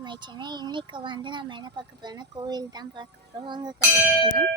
To my channel. இன்றைக்கி வந்து நம்ம என்ன பார்க்க போகிறோம்னா கோவில் தான் பார்க்க போகிறோம். வாங்க போகலாம்.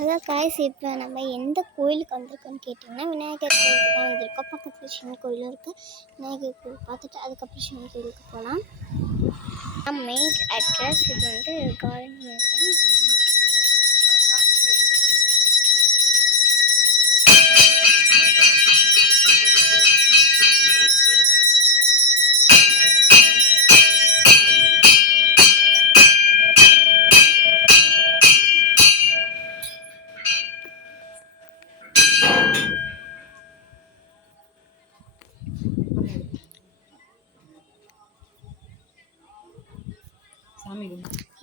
ஹலோ காய்ஸ், இப்போ நம்ம எந்த கோயிலுக்கு வந்திருக்கோன்னு கேட்டிங்கன்னா விநாயகர் கோயிலுக்கு தான் வந்திருக்கோம். பக்கத்தில் சிவன் கோயிலும் இருக்குது. விநாயகர் கோயில் பார்த்துட்டு அதுக்கப்புறம் சிவன் கோயிலுக்கு போகலாம். மெயின் அட்ரஸ் இது வந்து கார்டன் இருக்கும்.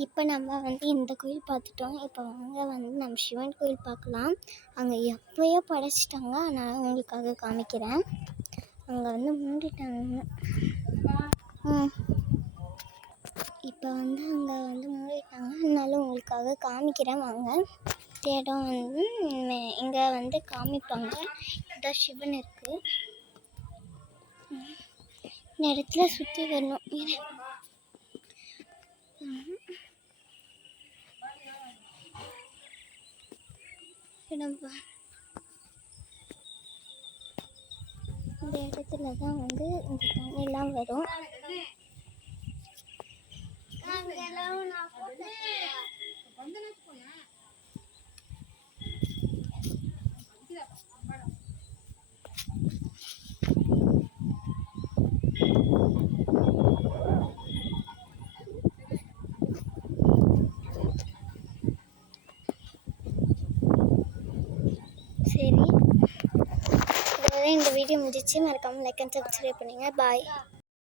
இப்போ நம்ம வந்து இந்த கோயில் பார்த்துட்டோம். இப்போ வாங்க வந்து நம்ம சிவன் கோயில் பார்க்கலாம். அங்கே எப்போயோ படைச்சிட்டாங்க, அதனால் உங்களுக்காக காமிக்கிறேன். அங்கே வந்து மூடிட்டாங்க. இப்போ வந்து அங்கே வந்து மூடிட்டாங்க, அதனால உங்களுக்காக காமிக்கிறேன். வாங்க. இடம் வந்து இங்கே வந்து காமிப்பாங்க. இதான் சிவன் இருக்குது. இந்த இடத்துல சுற்றி வரணும். இந்த இடத்துல தான் வந்து இந்த தண்ணியெல்லாம் வரும். சரி, இந்த வீடியோ முடிச்சு மறக்காமல் லைக் அண்ட் சப்ஸ்கிரைப் பண்ணுங்கள். பாய்.